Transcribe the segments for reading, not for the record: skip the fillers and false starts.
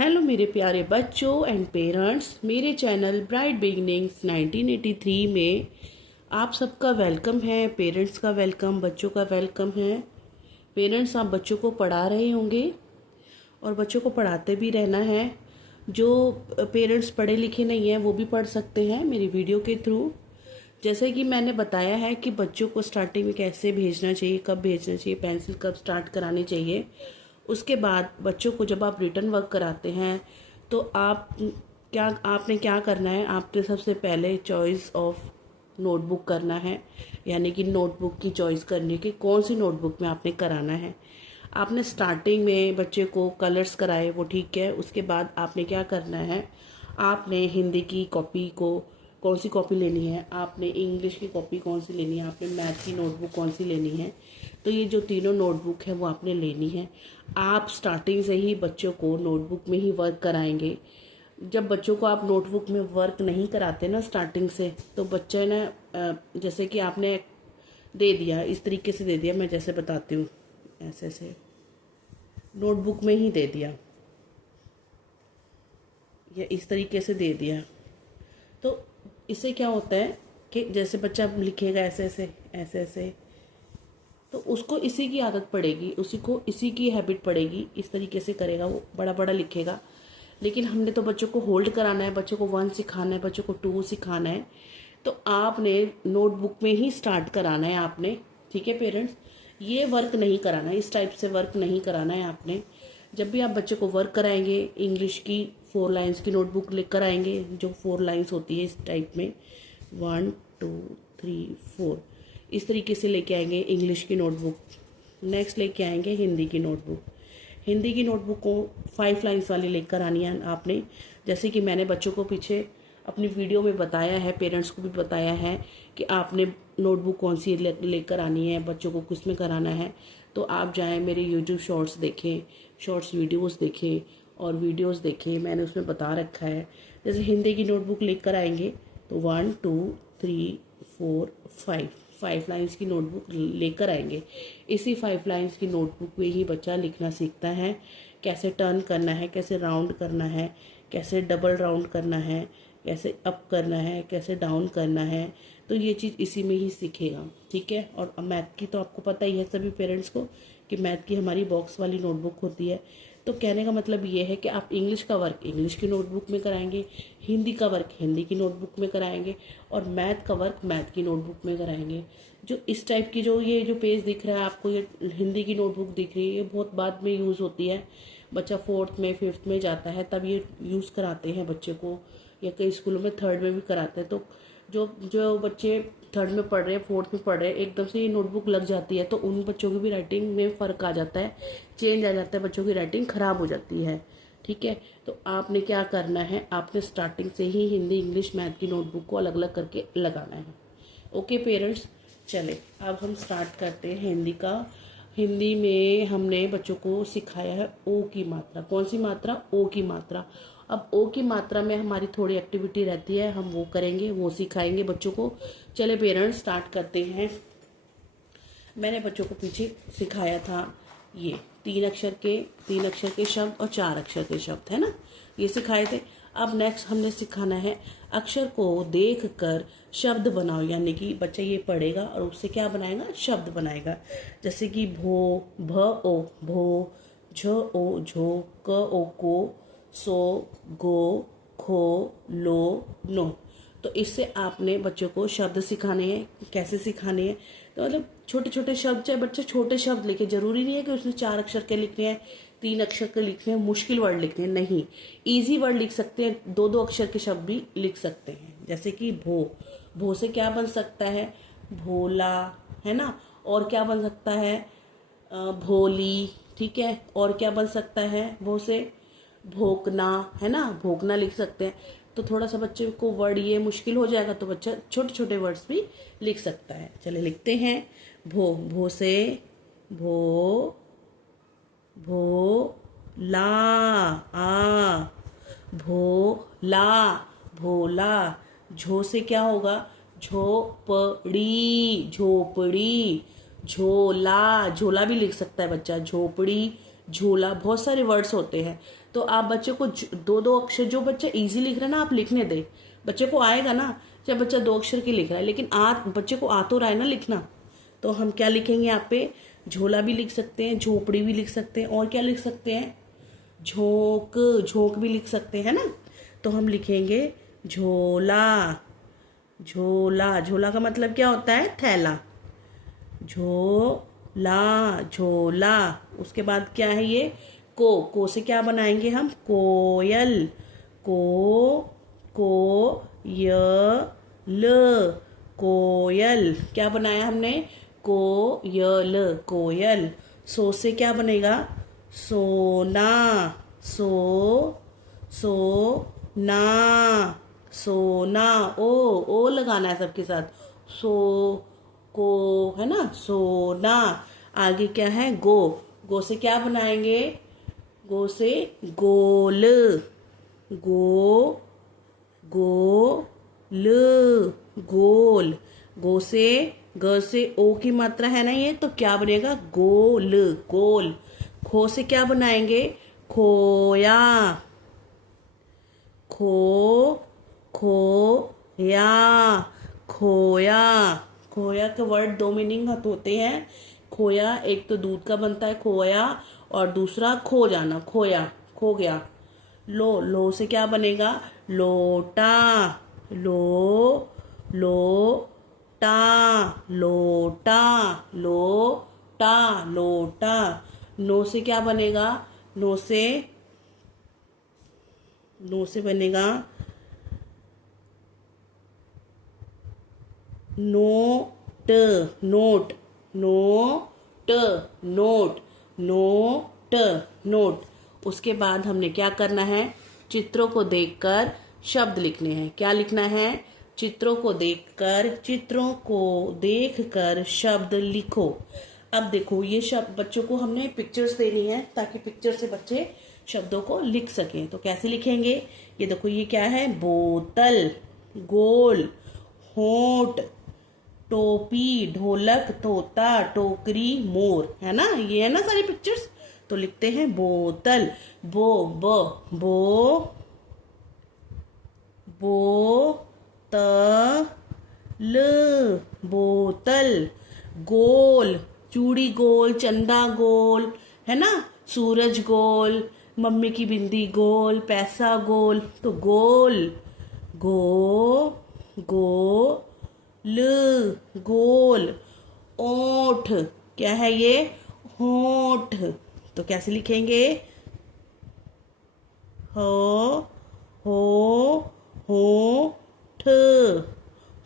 Hello मेरे प्यारे बच्चों एंड पेरेंट्स, मेरे चैनल ब्राइट बिगिनिंग्स 1983 में आप सबका वेलकम है। पेरेंट्स का वेलकम, बच्चों का वेलकम है। पेरेंट्स, आप बच्चों को पढ़ा रहे होंगे और बच्चों को पढ़ाते भी रहना है। जो पेरेंट्स पढ़े लिखे नहीं हैं वो भी पढ़ सकते हैं मेरी वीडियो के थ्रू। जैसे कि मैंने बताया है कि बच्चों को स्टार्टिंग में कैसे भेजना चाहिए, कब भेजना चाहिए, पेंसिल कब स्टार्ट करानी चाहिए। उसके बाद बच्चों को जब आप रिटर्न वर्क कराते हैं तो आपने क्या करना है, आपने सबसे पहले चॉइस ऑफ नोटबुक करना है। यानी कि नोटबुक की चॉइस करनी है कि कौन सी नोटबुक में आपने कराना है। आपने स्टार्टिंग में बच्चे को कलर्स कराए, वो ठीक है। उसके बाद आपने क्या करना है, आपने हिंदी की कॉपी को कौन सी कॉपी लेनी है, आपने इंग्लिश की कॉपी कौन सी लेनी है, आपने मैथ की नोटबुक कौन सी लेनी है। तो ये जो तीनों नोटबुक है वो आपने लेनी है। आप स्टार्टिंग से ही बच्चों को नोटबुक में ही वर्क कराएंगे। जब बच्चों को आप नोटबुक में वर्क नहीं कराते ना स्टार्टिंग से, तो बच्चे ना जैसे कि आपने दे दिया, इस तरीके से दे दिया, मैं जैसे बताती हूँ, ऐसे ऐसे नोटबुक में ही दे दिया या इस तरीके से दे दिया, तो इससे क्या होता है कि जैसे बच्चा लिखेगा ऐसे ऐसे ऐसे ऐसे, तो उसको इसी की आदत पड़ेगी, उसी को इसी की हैबिट पड़ेगी, इस तरीके से करेगा, वो बड़ा बड़ा लिखेगा। लेकिन हमने तो बच्चों को होल्ड कराना है, बच्चों को 1 सिखाना है, बच्चों को 2 सिखाना है। तो आपने नोटबुक में ही स्टार्ट कराना है आपने। ठीक है पेरेंट्स, ये वर्क नहीं कराना है, इस टाइप से वर्क नहीं कराना है आपने। जब भी आप बच्चे को वर्क कराएंगे, इंग्लिश की 4 लाइन्स की नोटबुक लेकर आएंगे, जो 4 लाइन्स होती है इस टाइप में, 1 2 3 4, इस तरीके से लेके आएंगे इंग्लिश की नोटबुक। नेक्स्ट लेके आएंगे हिंदी की नोटबुक। हिंदी की नोटबुक को 5 लाइन्स वाली लेकर आनी है आपने। जैसे कि मैंने बच्चों को पीछे अपनी वीडियो में बताया है, पेरेंट्स को भी बताया है कि आपने नोटबुक कौन सी लेकर आनी है, बच्चों को किस में कराना है। तो आप जाएं मेरे यूट्यूब शॉर्ट्स देखें, शॉर्ट्स वीडियोस देखें और वीडियोस देखें, मैंने उसमें बता रखा है। जैसे हिंदी की नोटबुक लेकर आएंगे तो 1 2 3 4 5 लाइन्स की नोटबुक लेकर आएंगे। इसी 5 लाइन्स की नोटबुक में ही बच्चा लिखना सीखता है, कैसे टर्न करना है, कैसे राउंड करना है, कैसे डबल राउंड करना है, कैसे अप करना है, कैसे डाउन करना है। तो ये चीज़ इसी में ही सीखेगा। ठीक है। और मैथ की तो आपको पता ही है सभी पेरेंट्स को कि मैथ की हमारी बॉक्स वाली नोटबुक होती है। तो कहने का मतलब ये है कि आप इंग्लिश का वर्क इंग्लिश की नोटबुक में कराएंगे, हिंदी का वर्क हिंदी की नोटबुक में कराएंगे और मैथ का वर्क मैथ की नोटबुक में कराएंगे। जो इस टाइप की ये जो पेज दिख रहा है आपको, ये हिंदी की नोटबुक दिख रही है, ये बहुत बाद में यूज़ होती है। बच्चा 4th में 5th में जाता है तब ये यूज़ कराते हैं बच्चे को, या कई स्कूलों में 3rd में भी कराते हैं। तो जो जो बच्चे 3rd में पढ़ रहे हैं, 4th में पढ़ रहे हैं, एकदम से ये नोटबुक लग जाती है तो उन बच्चों की भी राइटिंग में फ़र्क आ जाता है, चेंज आ जाता है, बच्चों की राइटिंग ख़राब हो जाती है। ठीक है। तो आपने क्या करना है, आपने स्टार्टिंग से ही हिंदी इंग्लिश मैथ की नोटबुक को अलग अलग करके लगाना है। ओके पेरेंट्स, चले अब हम स्टार्ट करते हैं हिंदी का। हिंदी में हमने बच्चों को सिखाया है ओ की मात्रा। कौन सी मात्रा? ओ की मात्रा। अब ओ की मात्रा में हमारी थोड़ी एक्टिविटी रहती है, हम वो करेंगे, वो सिखाएंगे बच्चों को। चले पेरेंट्स स्टार्ट करते हैं। मैंने बच्चों को पीछे सिखाया था ये 3 अक्षर के शब्द और 4 अक्षर के शब्द, है ना, ये सिखाए थे। अब नेक्स्ट हमने सिखाना है अक्षर को देख कर शब्द बनाओ। यानी कि बच्चा ये पढ़ेगा और उससे क्या बनाएगा, शब्द बनाएगा। जैसे कि भो, भ ओ भो, झ ओ झो, क ओ को, सो गो, खो लो नो। तो इससे आपने बच्चों को शब्द सिखाने हैं। कैसे सिखाने हैं, तो मतलब छोटे छोटे शब्द, चाहे बच्चे छोटे शब्द लिखे, जरूरी नहीं है कि उसने 4 अक्षर के लिखने हैं, 3 अक्षर के लिखने हैं, मुश्किल वर्ड लिखने हैं, नहीं, इजी वर्ड लिख सकते हैं, 2 अक्षर के शब्द भी लिख सकते हैं। जैसे कि भो, भो से क्या बन सकता है, भोला, है ना। और क्या बन सकता है, भोली। ठीक है। और क्या बन सकता है भो से, भोकना, है ना, भोकना लिख सकते हैं। तो थोड़ा सा बच्चे को वर्ड ये मुश्किल हो जाएगा तो बच्चा छोटे छोटे वर्ड्स भी लिख सकता है। चले लिखते हैं। भो, भो से भो, भो ला, आ, भोला, भोला। झो से क्या होगा, झोपड़ी, झोपड़ी। झोला, झोला भी लिख सकता है बच्चा, झोपड़ी, झोला, बहुत सारे वर्ड्स होते हैं। तो आप बच्चे को दो दो अक्षर, जो बच्चा इजी लिख रहा है ना आप लिखने दे, बच्चे को आएगा ना। जब बच्चा 2 अक्षर की लिख रहा है लेकिन बच्चे को आ तो रहा है ना लिखना, तो हम क्या लिखेंगे यहाँ पे, झोला भी लिख सकते हैं, झोपड़ी भी लिख सकते हैं, और क्या लिख सकते हैं, झोंक, झोंक भी लिख सकते हैं ना। तो हम लिखेंगे झोला। झोला, झोला का मतलब क्या होता है, थैला। झोला, झोला। उसके बाद क्या है ये, को से क्या बनाएंगे हम, कोयल। को य ल, कोयल। क्या बनाया हमने, कोयल, कोयल। सो से क्या बनेगा, सोना। ना, सोना। ओ लगाना है सबके साथ, को है ना, सोना। आगे क्या है, गो से क्या बनाएंगे, गो से गोल। गोल। ग से ओ की मात्रा है ना ये, तो क्या बनेगा, गोल, गोल। खो से क्या बनाएंगे, खोया। खोया, खोया। खोया के वर्ड 2 मीनिंग होते हैं। खोया एक तो दूध का बनता है खोया, और दूसरा खो जाना, खोया, खो गया। लो से क्या बनेगा, लोटा। लोटा, लोटा। नो से क्या बनेगा, नो से बनेगा नोट। नोट। उसके बाद हमने क्या करना है, चित्रों को देखकर शब्द लिखने हैं। क्या लिखना है, चित्रों को देखकर शब्द लिखो। अब देखो ये शब्द बच्चों को हमने पिक्चर्स देनी है, ताकि पिक्चर से बच्चे शब्दों को लिख सकें। तो कैसे लिखेंगे, ये देखो, ये क्या है, बोतल, गोल, होंठ, टोपी, ढोलक, तोता, टोकरी, मोर, है ना, ये है ना सारी पिक्चर्स। तो लिखते हैं बोतल, बो त ल, बोतल। गोल, चूड़ी गोल, चंदा गोल, है ना, सूरज गोल, मम्मी की बिंदी गोल, पैसा गोल। तो गोल, ल, गोल। ओठ, क्या है ये, होठ। तो कैसे लिखेंगे, होठ,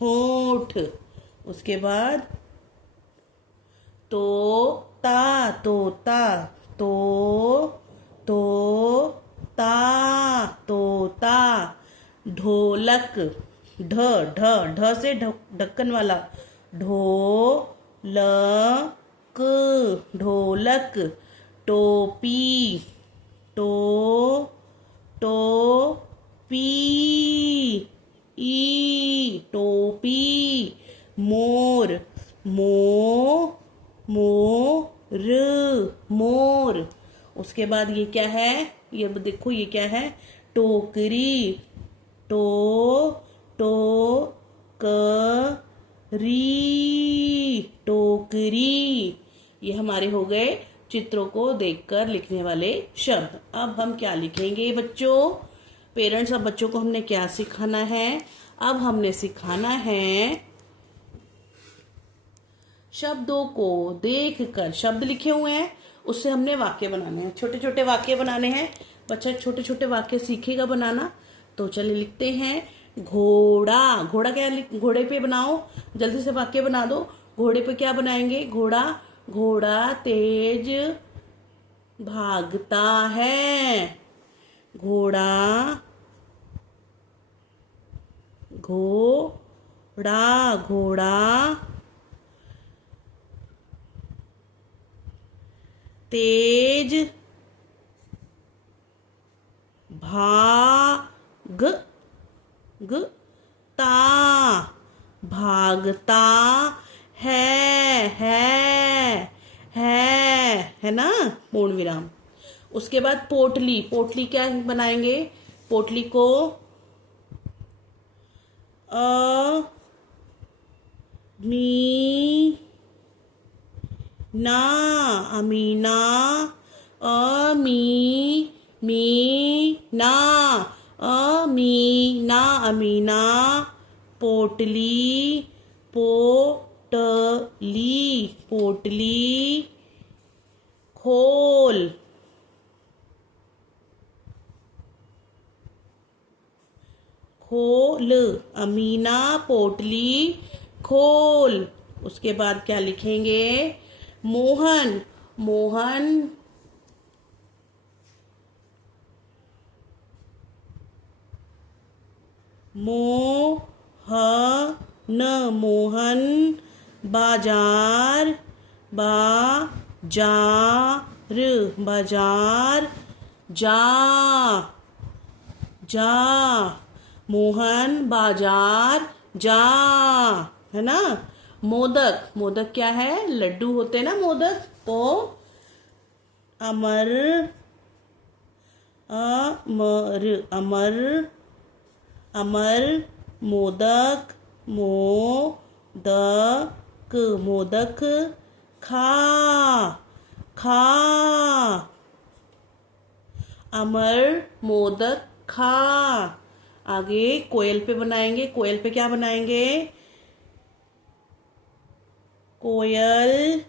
होठ। उसके बाद तोता, तोता। ढोलक, ढ से ढक्कन वाला, ढोलक, ढोलक। टोपी, टोपी, टोपी। मोर, मोर। उसके बाद ये क्या है, ये देखो ये क्या है, टोकरी, टोकरी। ये हमारे हो गए चित्रों को देखकर लिखने वाले शब्द। अब हम क्या लिखेंगे बच्चों, पेरेंट्स, अब बच्चों को हमने क्या सिखाना है, अब हमने सिखाना है शब्दों को देखकर, शब्द लिखे हुए हैं उससे हमने वाक्य बनाने हैं, छोटे छोटे वाक्य बनाने हैं। बच्चा छोटे छोटे वाक्य सीखेगा बनाना। तो चलिए लिखते हैं, घोड़ा। घोड़ा क्या, घोड़े पे बनाओ, जल्दी से वाक्य बना दो। घोड़े पे क्या बनाएंगे, घोड़ा। घोड़ा तेज भागता है। घोड़ा, घोड़ा तेज भागता है ना, पूर्ण विराम। उसके बाद पोटली, पोटली क्या बनाएंगे, पोटली को मी ना, अमीना, मीना, अमीना, अमीना, पोटली, पोटली, पोटली, खोल, खोल, अमीना पोटली खोल। उसके बाद क्या लिखेंगे, मोहन, मोहन, मोहन, मोहन, बाजार, बाजार, बाजार, जा, जा, मोहन बाजार जा, है ना। मोदक, मोदक क्या है, लड्डू होते हैं ना मोदक, तो अमर, अमर, अमर, अमर, मोदक, मोदक, मोदक, खा, खा, अमर मोदक खा। आगे कोयल पे बनाएंगे, कोयल पे क्या बनाएंगे, कोयल,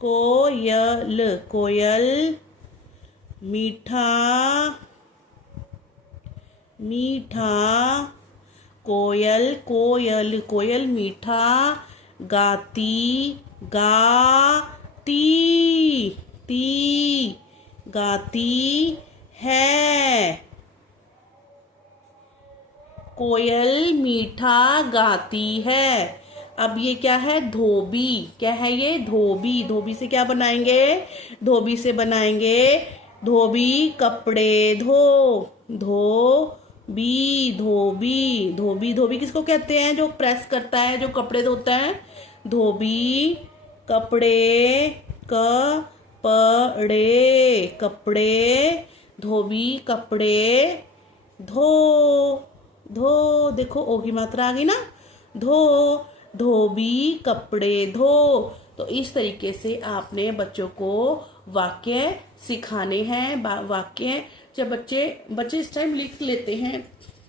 कोयल, कोयल, मीठा, मीठा, कोयल, कोयल, कोयल मीठा गाती, गाती, ती, गाती है, कोयल मीठा गाती है। अब ये क्या है, धोबी, क्या है ये, धोबी, धोबी से क्या बनाएंगे, धोबी से बनाएंगे, धोबी कपड़े धो, धोबी, धोबी, धोबी, धोबी किसको कहते हैं, जो प्रेस करता है, जो कपड़े धोता है, धोबी कपड़े, कपड़े, कपड़े, धोबी कपड़े धो, धो, देखो ओ की मात्रा आ गई ना, धो, धोबी कपड़े धो। तो इस तरीके से आपने बच्चों को वाक्य सिखाने हैं। वाक्य जब बच्चे इस टाइम लिख लेते हैं,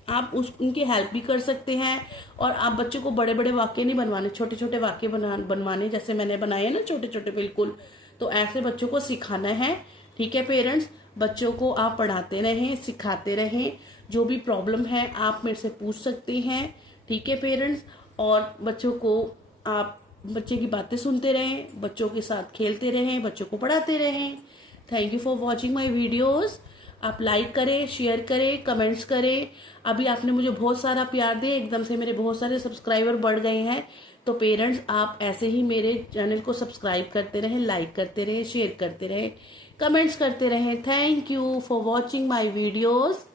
आप उनकी हेल्प भी कर सकते हैं। और आप बच्चों को बड़े बड़े वाक्य नहीं बनवाने, छोटे छोटे वाक्य बनवाने, जैसे मैंने बनाए ना छोटे छोटे, बिल्कुल। तो ऐसे बच्चों को सिखाना है, ठीक है पेरेंट्स। बच्चों को आप पढ़ाते रहें, सिखाते रहें। जो भी प्रॉब्लम है आप मेरे से पूछ सकते हैं, ठीक है पेरेंट्स। और बच्चों को आप बच्चे की बातें सुनते रहें, बच्चों के साथ खेलते रहें, बच्चों को पढ़ाते रहें। Thank you for watching my videos. आप लाइक करें, शेयर करें, कमेंट्स करें। अभी आपने मुझे बहुत सारा प्यार दिया, एकदम से मेरे बहुत सारे सब्सक्राइबर बढ़ गए हैं। तो पेरेंट्स आप ऐसे ही मेरे चैनल को सब्सक्राइब करते रहें, लाइक करते रहें, शेयर करते रहें, कमेंट्स करते रहें। Thank you for watching my videos.